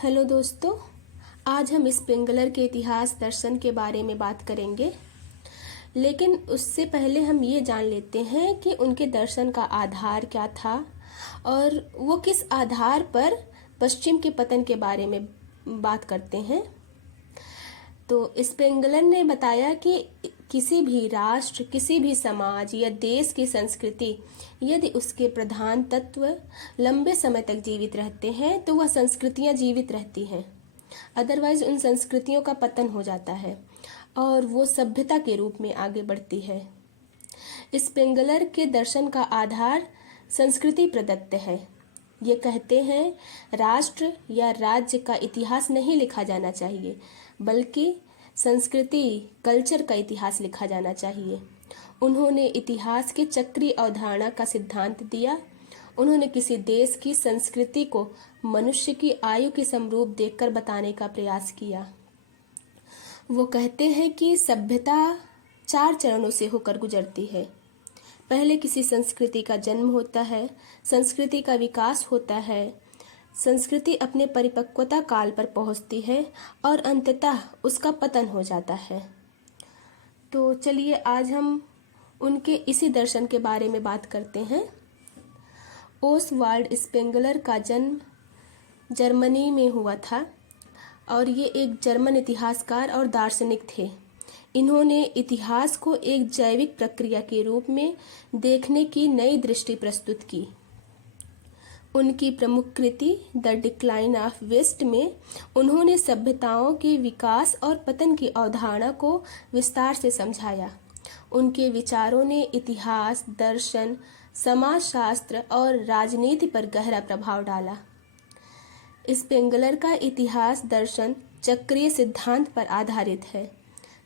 Hello दोस्तों, आज हम स्पेंगलर के इतिहास दर्शन के बारे में बात करेंगे। लेकिन उससे पहले हम ये जान लेते हैं कि उनके दर्शन का आधार क्या था और वो किस आधार पर पश्चिम के पतन के बारे में बात करते हैं। तो स्पेंगलर ने बताया कि किसी भी राष्ट्र, किसी भी समाज या देश की संस्कृति यदि उसके प्रधान तत्व लंबे समय तक जीवित रहते हैं तो वह संस्कृतियां जीवित रहती हैं। अदरवाइज उन संस्कृतियों का पतन हो जाता है और वो सभ्यता के रूप में आगे बढ़ती है। स्पेंगलर के दर्शन का आधार संस्कृति प्रदत्त है। ये कहते हैं राष्ट्र या राज्य का इतिहास नहीं लिखा जाना चाहिए, बल्कि संस्कृति, कल्चर का इतिहास लिखा जाना चाहिए। उन्होंने इतिहास के चक्रीय अवधारणा का सिद्धांत दिया। उन्होंने किसी देश की संस्कृति को मनुष्य की आयु के समरूप देखकर बताने का प्रयास किया। वो कहते हैं कि सभ्यता 4 चरणों से होकर गुजरती है। पहले किसी संस्कृति का जन्म होता है, संस्कृति का विकास होता है, संस्कृति अपने परिपक्वता काल पर पहुंचती है और अंततः उसका पतन हो जाता है। तो चलिए आज हम उनके इसी दर्शन के बारे में बात करते हैं। ओसवाल्ड स्पेंगलर का जन्म जर्मनी में हुआ था और ये एक जर्मन इतिहासकार और दार्शनिक थे। इन्होंने इतिहास को एक जैविक प्रक्रिया के रूप में देखने की नई दृष्टि प्रस्तुत की। उनकी प्रमुख कृति द डिक्लाइन ऑफ वेस्ट में उन्होंने सभ्यताओं के विकास और पतन की अवधारणा को विस्तार से समझाया। उनके विचारों ने इतिहास, दर्शन, समाजशास्त्र और राजनीति पर गहरा प्रभाव डाला। स्पेंगलर का इतिहास दर्शन चक्रीय सिद्धांत पर आधारित है,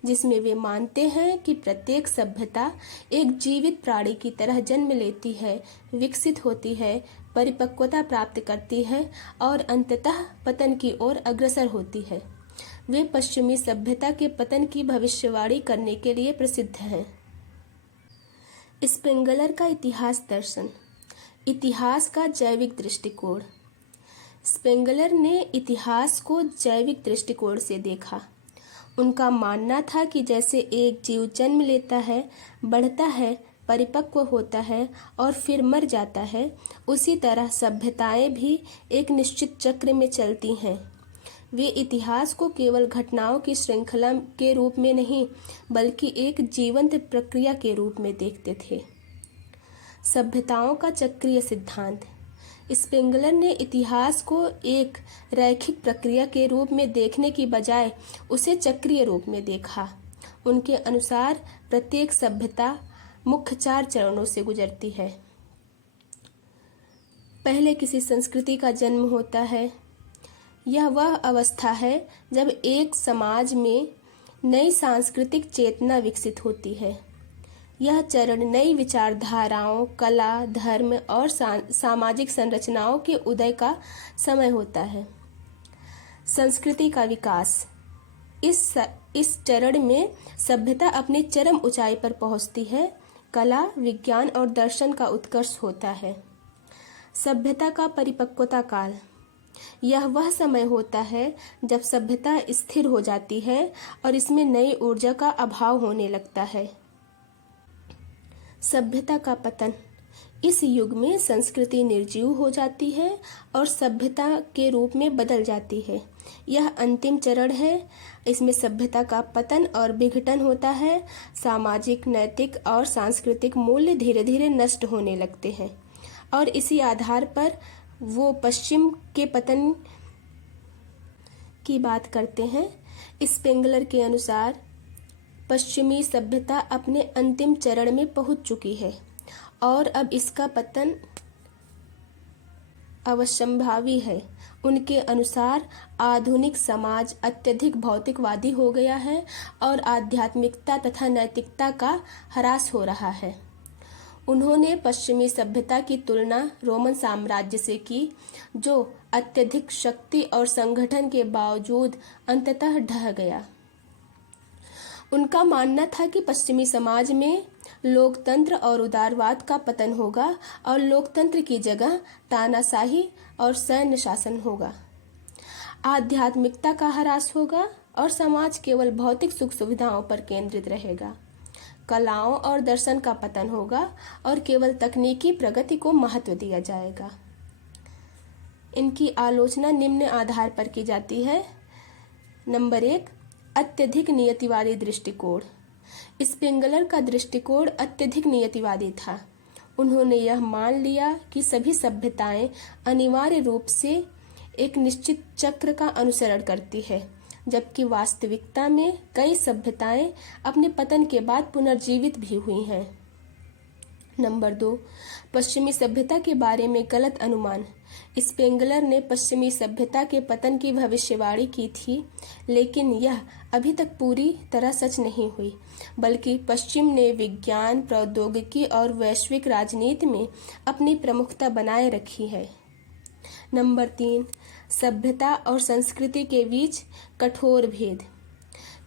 जिसमें वे मानते हैं कि प्रत्येक सभ्यता एक जीवित प्राणी की तरह जन्म लेती है, विकसित होती है, परिपक्वता प्राप्त करती है और अंततः पतन की ओर अग्रसर होती है। वे पश्चिमी सभ्यता के पतन की भविष्यवाणी करने के लिए प्रसिद्ध हैं। स्पेंगलर का इतिहास दर्शन, इतिहास का जैविक दृष्टिकोण। स्पेंगलर ने इतिहास को जैविक दृष्टिकोण से देखा। उनका मानना था कि जैसे एक जीव जन्म लेता है, बढ़ता है, परिपक्व होता है और फिर मर जाता है, उसी तरह सभ्यताएं भी एक निश्चित चक्र में चलती हैं। वे इतिहास को केवल घटनाओं की श्रृंखला के रूप में नहीं, बल्कि एक जीवंत प्रक्रिया के रूप में देखते थे। सभ्यताओं का चक्रीय सिद्धांत। स्पेंगलर ने इतिहास को एक रैखिक प्रक्रिया के रूप में देखने की बजाय उसे चक्रीय रूप में देखा। उनके अनुसार प्रत्येक सभ्यता मुख्य 4 चरणों से गुजरती है। पहले किसी संस्कृति का जन्म होता है। यह वह अवस्था है जब एक समाज में नई सांस्कृतिक चेतना विकसित होती है। यह चरण नई विचारधाराओं, कला, धर्म और सामाजिक संरचनाओं के उदय का समय होता है। संस्कृति का विकास। इस चरण में सभ्यता अपनी चरम ऊंचाई पर पहुंचती है। कला, विज्ञान और दर्शन का उत्कर्ष होता है। सभ्यता का परिपक्वता काल। यह वह समय होता है जब सभ्यता स्थिर हो जाती है और इसमें नई ऊर्जा का अभाव होने लगता है। सभ्यता का पतन। इस युग में संस्कृति निर्जीव हो जाती है और सभ्यता के रूप में बदल जाती है। यह अंतिम चरण है। इसमें सभ्यता का पतन और विघटन होता है। सामाजिक, नैतिक और सांस्कृतिक मूल्य धीरे धीरे नष्ट होने लगते हैं और इसी आधार पर वो पश्चिम के पतन की बात करते हैं। स्पेंगलर के अनुसार पश्चिमी सभ्यता अपने अंतिम चरण में पहुंच चुकी है और अब इसका पतन अवश्यंभावी है। उनके अनुसार आधुनिक समाज अत्यधिक भौतिकवादी हो गया है और आध्यात्मिकता तथा नैतिकता का ह्रास हो रहा है। उन्होंने पश्चिमी सभ्यता की तुलना रोमन साम्राज्य से की, जो अत्यधिक शक्ति और संगठन के बावजूद अंततः ढह गया। उनका मानना था कि पश्चिमी समाज में लोकतंत्र और उदारवाद का पतन होगा और लोकतंत्र की जगह तानाशाही और सैन्य शासन होगा। आध्यात्मिकता का ह्रास होगा और समाज केवल भौतिक सुख सुविधाओं पर केंद्रित रहेगा। कलाओं और दर्शन का पतन होगा और केवल तकनीकी प्रगति को महत्व दिया जाएगा। इनकी आलोचना निम्न आधार पर की जाती है। नंबर 1, अत्यधिक नियतिवादी दृष्टिकोण। स्पेंगलर का दृष्टिकोण अत्यधिक नियतिवादी था। उन्होंने यह मान लिया कि सभी सभ्यताएं अनिवार्य रूप से एक निश्चित चक्र का अनुसरण करती है, जबकि वास्तविकता में कई सभ्यताएं अपने पतन के बाद पुनर्जीवित भी हुई हैं। नंबर 2, पश्चिमी सभ्यता के बारे में गलत अनुमान। स्पेंगलर ने पश्चिमी सभ्यता के पतन की भविष्यवाणी की थी, लेकिन यह अभी तक पूरी तरह सच नहीं हुई, बल्कि पश्चिम ने विज्ञान, प्रौद्योगिकी और वैश्विक राजनीति में अपनी प्रमुखता बनाए रखी है। नंबर 3, सभ्यता और संस्कृति के बीच कठोर भेद।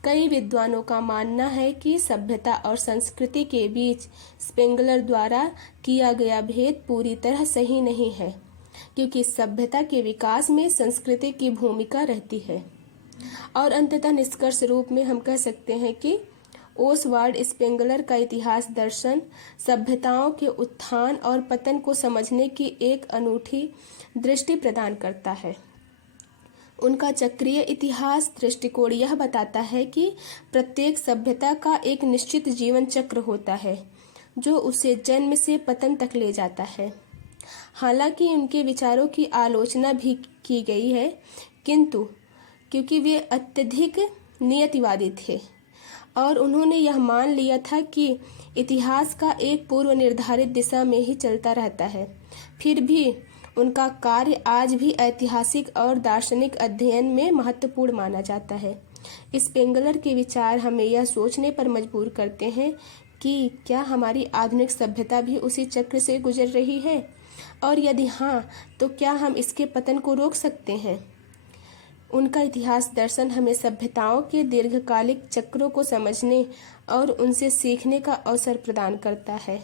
कई विद्वानों का मानना है कि सभ्यता और संस्कृति के बीच स्पेंगलर द्वारा किया गया भेद पूरी तरह सही नहीं है, क्योंकि सभ्यता के विकास में संस्कृति की भूमिका रहती है। और अंततः निष्कर्ष रूप में हम कह सकते हैं कि ओसवाल्ड स्पेंगलर का इतिहास दर्शन सभ्यताओं के उत्थान और पतन को समझने की एक अनूठी दृष्टि प्रदान करता है। उनका चक्रीय इतिहास दृष्टिकोण यह बताता है कि प्रत्येक सभ्यता का एक निश्चित जीवन चक्र होता है, जो उसे जन्म से पतन तक ले जाता है। हालांकि उनके विचारों की आलोचना भी की गई है, किंतु क्योंकि वे अत्यधिक नियतिवादी थे और उन्होंने यह मान लिया था कि इतिहास का एक पूर्व निर्धारित दिशा में ही चलता रहता है, फिर भी उनका कार्य आज भी ऐतिहासिक और दार्शनिक अध्ययन में महत्वपूर्ण माना जाता है। स्पेंगलर के विचार हमें यह सोचने पर मजबूर करते हैं कि क्या हमारी आधुनिक सभ्यता भी उसी चक्र से गुजर रही है, और यदि हाँ, तो क्या हम इसके पतन को रोक सकते हैं। उनका इतिहास दर्शन हमें सभ्यताओं के दीर्घकालिक चक्रों को समझने और उनसे सीखने का अवसर प्रदान करता है।